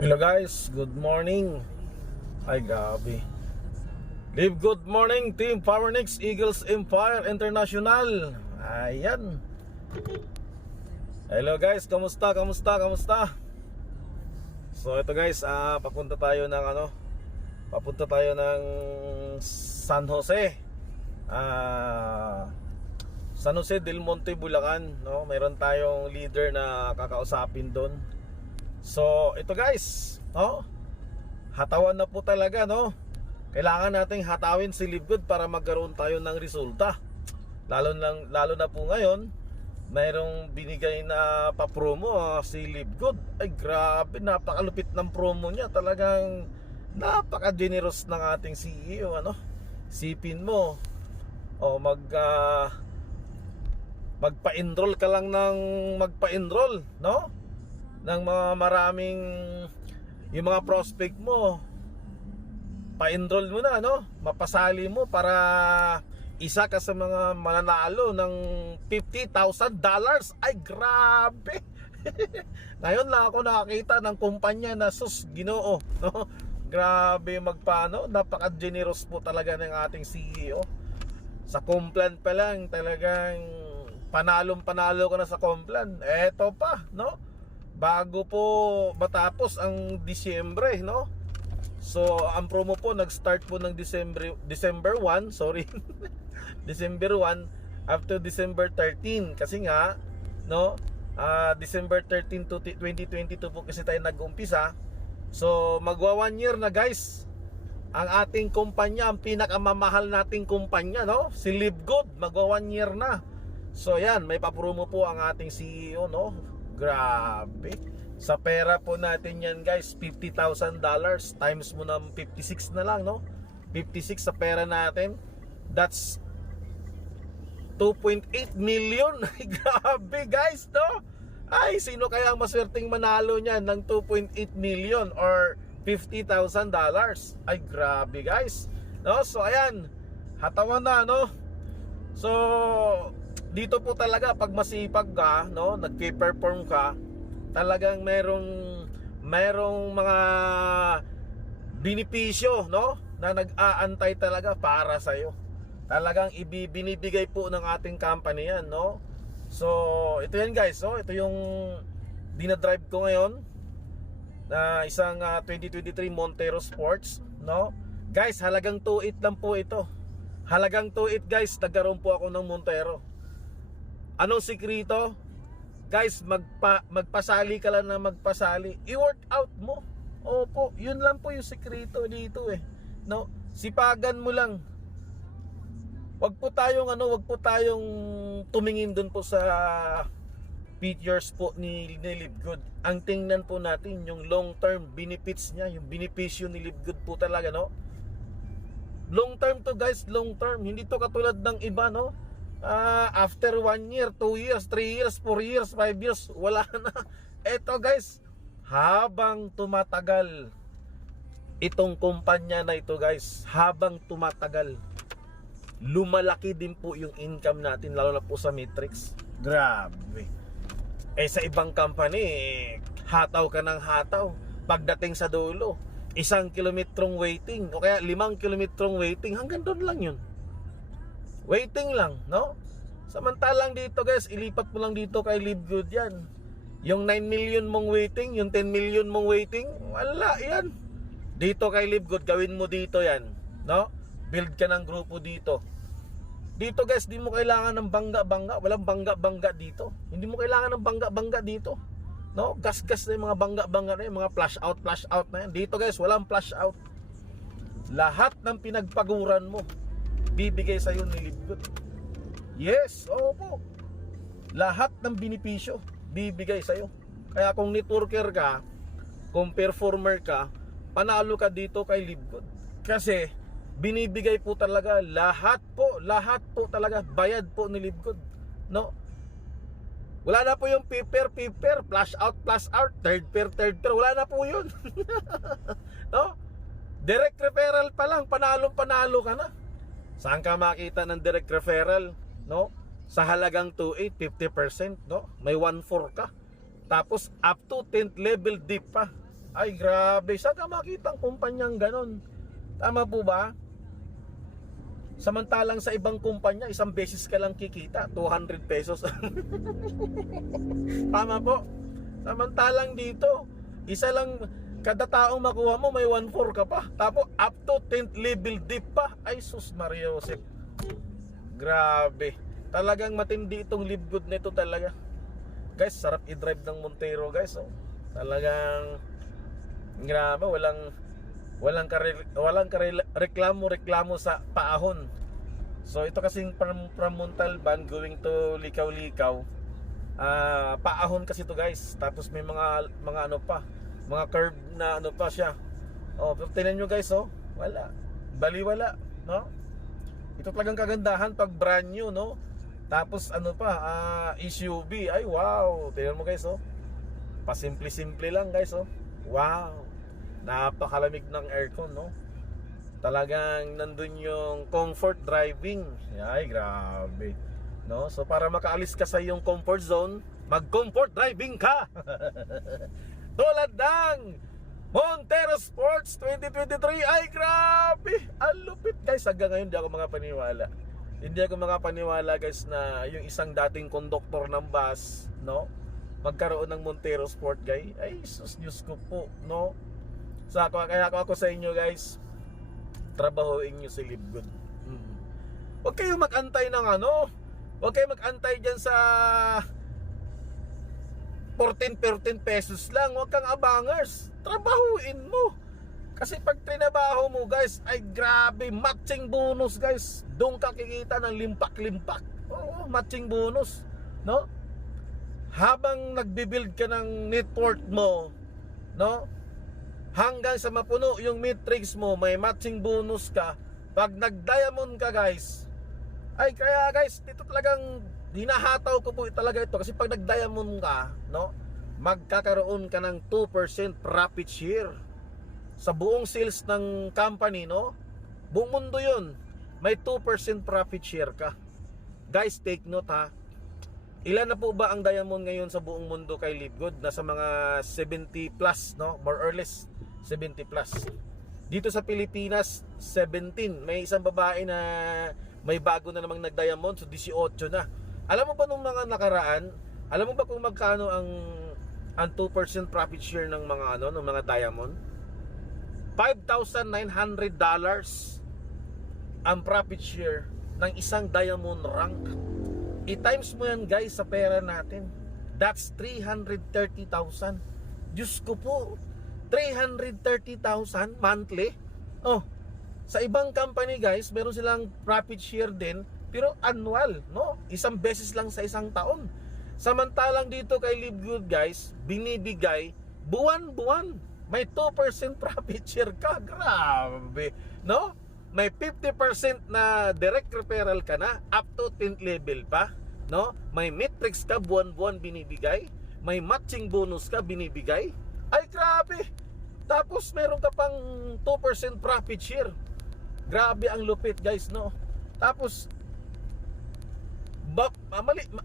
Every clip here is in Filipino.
Hello guys, good morning. Ay gabi. Live good morning Team Powernix Eagles Empire International. Ayan. Hello guys, kamusta? So ito guys, papunta tayo ng papunta tayo ng San Jose. San Jose del Monte, Bulacan, no? Mayroon tayong leader na kakausapin doon. So ito guys, no? Hatawan na po talaga, no? Kailangan nating hatawin si Livegood para magkaroon tayo ng resulta. Lalo na po ngayon, mayroong binigay na pa-promo si Livegood. Ay grabe, napakalupit ng promo niya. Talagang napaka-generous ng ating CEO, ano? Sipin mo, magpa-enroll ka lang ng magpa-enroll, no? Ng mga maraming yung mga prospect mo, pa-enroll mo na, no? Mapasali mo para isa ka sa mga mananalo ng $50,000. Ay grabe. Ngayon lang ako nakakita ng kumpanya na sus Ginoo, no? Grabe magpaano, napaka-generous po talaga ng ating CEO. Sa Complan pa lang talagang panalo ka na sa Complan. Eto pa, no? Bago po matapos ang Disyembre, no? So, ang promo po nag-start po ng December 1, sorry. December 1 up to December 13 kasi nga, no? December 13 to 2022 po kasi tayo nag-umpisa. So, magwa 1 year na, guys. Ang ating kumpanya, ang pinakamamahal nating kumpanya, no? Si Livegood, magwa 1 year na. So, yan, may pa-promo po ang ating CEO, no? Grabe. Sa pera po natin yan guys, $50,000 times mo ng 56 na lang, no? 56 sa pera natin, that's 2.8 million. Grabe guys, no? Ay, sino kaya ang maswerteng manalo niyan ng 2.8 million or $50,000? Ay, grabe guys, no? So ayan, hatawan na, no? So dito po talaga pag masipag ka, no, nagpe-perform ka, talagang merong mga benepisyo, no, na nag-aantay talaga para sa iyo. Talagang binibigay po ng ating company yan, no. So ito yan guys, no, ito yung dinadrive ko ngayon na isang 2023 Montero Sports, no. Guys, halagang 2.8 lang po ito. Halagang 2.8 guys, nagkaroon po ako ng Montero. Anong sikrito? Guys, magpasali ka lang na magpasali. I-workout mo. Opo, yun lang po yung sikrito dito eh. No? Sipagan mo lang. Wag po tayong tumingin dun po sa features po ni Livegood. Ang tingnan po natin yung long-term benefits niya, yung benepisyo ni Livegood po talaga, no? Long term to guys, long term. Hindi to katulad ng iba, no? After 1 year, 2 years, 3 years, 4 years, 5 years, wala na. Eto guys, habang tumatagal itong kumpanya na ito guys, habang tumatagal, lumalaki din po yung income natin, lalo na po sa Matrix. Grabe. Sa ibang company, hataw ka ng hataw. Pagdating sa dulo, 1 kilometrong waiting, o kaya 5 kilometrong waiting, hanggang doon lang yun. Waiting lang, no? Samantalang dito guys, ilipat mo lang dito kay Livegood yan. Yung 9 million mong waiting, yung 10 million mong waiting, wala yan. Dito kay Livegood, gawin mo dito yan, no? Build ka ng grupo dito. Dito guys, di mo kailangan ng bangga-bangga. Walang bangga-bangga dito. Hindi mo kailangan ng bangga-bangga dito, no? Gas-gas na yung mga bangga-bangga na yung mga flash out na yan. Dito guys, walang flash out. Lahat ng pinagpaguran mo, bibigay sa'yo ni Livegood. Yes, opo. Lahat ng benepisyo bibigay sa'yo. Kaya kung networker ka, kung performer ka, panalo ka dito kay Livegood. Kasi binibigay po talaga lahat po talaga, bayad po ni Livegood, no? Wala na po yung paper, flash out, third pair, wala na po yun. No? Direct referral pa lang, panalo ka na. Saan ka makita ng direct referral, no? Sa halagang 2.8, 50%, no? May 1.4 ka. Tapos up to 10th level deep pa. Ay grabe, saan ka makita ang kumpanyang ganon? Tama po ba? Samantalang sa ibang kumpanya, isang beses ka lang kikita, 200 pesos. Tama po. Samantalang dito, isa lang kada taong makuha mo, may 1.4 ka pa. Tapos up to 10th level deep pa. Ay sus Maria Josep. Grabe. Talagang matindi itong Live Good nito talaga. Guys, sarap i-drive ng Montero guys. Oh. Talagang grabe, walang reklamo sa paahon. So ito kasing from Montalban going to Likaw-Likaw. Paahon kasi to guys. Tapos may mga ano pa, mga curve na ano pa siya. Oh, pero tingnan nyo guys, oh. Wala. Baliwala, no? Ito talagang kagandahan pag brand new, no? Tapos ano pa, SUV. Ay wow, tingnan mo guys, oh. Pasimple-simple lang guys, oh. Wow. Napakalamig ng aircon, no? Talagang nandun yung comfort driving. Ay, grabe. No? So para makaalis ka sa iyong comfort zone, mag-comfort driving ka. Tulad ng Montero Sports 2023. Ay, grabe. Ang lupit, guys. Hanggang ngayon, hindi ako makapaniwala. Hindi ako makapaniwala, guys, na yung isang dating konduktor ng bus, no? Magkaroon ng Montero Sport, guys. Ay, sus, Diyos ko po, no? So, kaya ako sa inyo, guys, trabahoin nyo si Live Good. Huwag kayong mag-antay ng ano. Huwag kayong mag-antay dyan sa 14 pesos lang. Huwag kang abangers. Trabahuin mo. Kasi pag trinabaho mo guys, ay grabe, matching bonus guys. Doon ka kikita ng limpak-limpak. Oo, matching bonus, no? Habang nagbibuild ka ng network mo, no? Hanggang sa mapuno yung matrix mo, may matching bonus ka. Pag nag-diamond ka guys, ay kaya guys, dito talagang hinahataw ko po talaga ito. Kasi pag nag-diamond ka, no, magkakaroon ka ng 2% profit share sa buong sales ng company, no? Buong mundo yun, may 2% profit share ka. Guys, take note ha. Ilan na po ba ang diamond ngayon sa buong mundo kay Live Good? Nasa mga 70 plus, no? More or less 70 plus. Dito sa Pilipinas 17. May isang babae na may bago na namang nag-diamond, so 18 na. Alam mo ba nung mga nakaraan, alam mo ba kung magkano ang 2% profit share ng mga ano, ng mga diamond? $5,900 ang profit share ng isang diamond rank. I-times mo yan guys sa pera natin. That's 330,000. Diyos ko po, 330,000 monthly. Oh, sa ibang company guys, meron silang profit share din, pero annual, no? Isang beses lang sa isang taon. Samantalang dito kay Live Good guys, binibigay buwan-buwan. May 2% profit share ka. Grabe, no? May 50% na direct referral ka na, up to 10th level pa, no? May matrix ka, buwan-buwan binibigay. May matching bonus ka binibigay. Ay grabe. Tapos meron ka pang 2% profit share. Grabe ang lupit guys, no? Tapos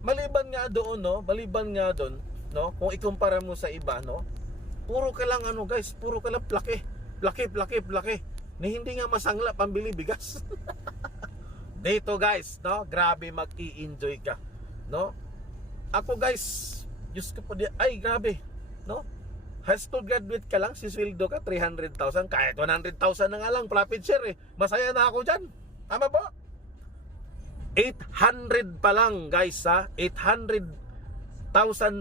maliban nga doon, no? Maliban nga doon, no? Kung ikumpara mo sa iba, no? Puro ka lang ano guys, puro ka lang plake. Na hindi nga masangla pambili bigas. Dito guys, no? Grabe mag-i-enjoy ka, no? Ako guys, Diyos ko po, ay grabe, no? High school graduate ka lang, sisweldo ka 300,000, kahit 100,000 na nga lang profit share eh. Masaya na ako dyan. Tama po? 800 pa lang guys ha. 800,000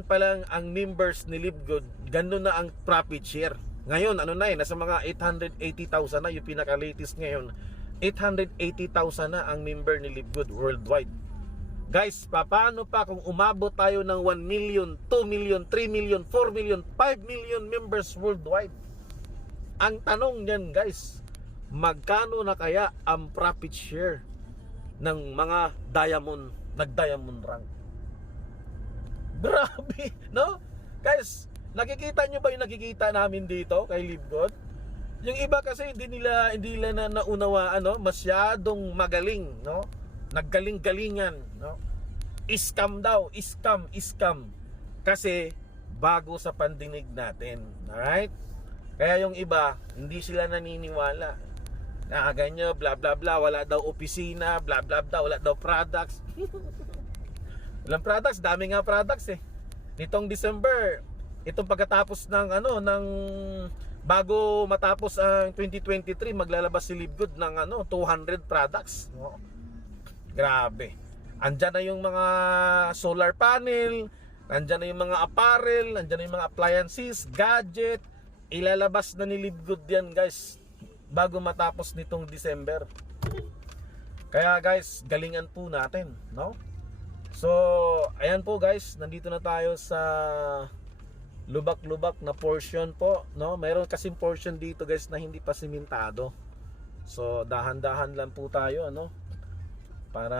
pa lang ang members ni Live Good. Ganun na ang profit share. Ngayon, ano na eh, nasa mga 880,000 na yung pinaka-latest ngayon. 880,000 na ang member ni Live Good worldwide. Guys, paano pa kung umabot tayo ng 1 million, 2 million, 3 million, 4 million, 5 million members worldwide? Ang tanong niyan guys, magkano na kaya ang profit share ng mga diamond, nag-diamond rank? Grabe, no? Guys, nakikita nyo ba yung nakikita namin dito kay Live Good? Yung iba kasi hindi nila na naunawaan, no? Masyadong magaling, no? Naggaling-galingan, no? Scam daw, scam. Kasi bago sa pandinig natin, alright? Kaya yung iba, hindi sila naniniwala. Ganyo, bla bla bla, wala daw opisina, bla bla bla, wala daw products. Walang products, dami nga products eh. Nitong December, itong pagkatapos ng bago matapos ang 2023, maglalabas si Livegood ng 200 products. No? Grabe. Andyan na yung mga solar panel, andyan na yung mga apparel, andyan na yung mga appliances, gadget. Ilalabas na ni Livegood yan, guys, bago matapos nitong December. Kaya guys, galingan po natin, no? So, ayan po guys, nandito na tayo sa lubak-lubak na portion po, no? Mayroon kasing portion dito guys na hindi pa simentado. So, dahan-dahan lang po tayo, ano? Para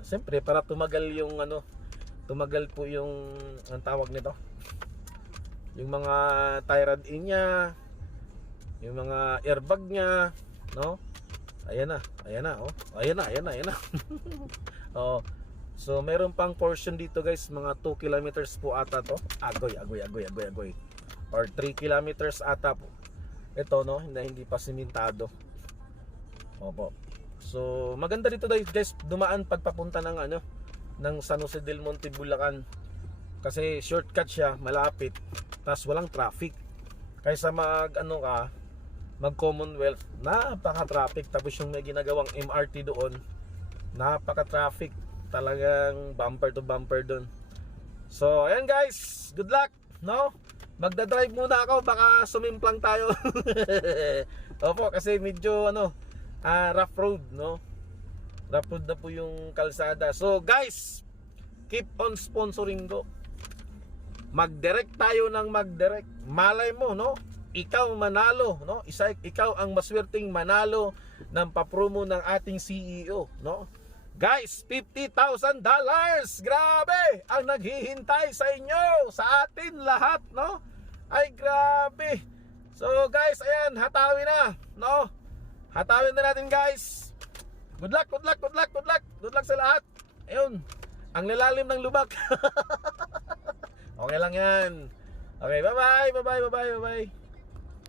siyempre para tumagal yung tumagal po yung ang tawag nito. Yung mga tie rod niya, yung mga airbag niya, no? Ayan na, oh. Ayan na. Oh. So, meron pang portion dito guys, mga 2 kilometers po ata to. Agoy. Or 3 kilometers ata po. Ito, no, hindi pa simentado. Opo. So, maganda dito guys, dumaan pagpapunta ng ng San Jose del Monte, Bulacan. Kasi shortcut siya, malapit. Tas walang traffic. Kaysa mag Commonwealth, napaka-traffic. Tapos yung may ginagawang MRT doon, napaka-traffic. Talagang bumper to bumper doon. So, ayan guys, good luck, no? Magda-drive muna ako, baka sumimplang tayo. Opo, kasi medyo rough road, no? Rough road na po yung kalsada. So, guys, keep on sponsoring ko. Mag-direct tayo ng mag-direct. Malay mo, no? Ikaw manalo, no? Ikaw ang maswerteng manalo ng papromo ng ating CEO, no? Guys, $50,000! Grabe! Ang naghihintay sa inyo, sa atin lahat, no? Ay, grabe! So, guys, ayan, hatawin na, no? Hatawin na natin, guys. Good luck sa lahat. Ayun, ang lalalim ng lubak. Okay lang yan. Okay, bye-bye.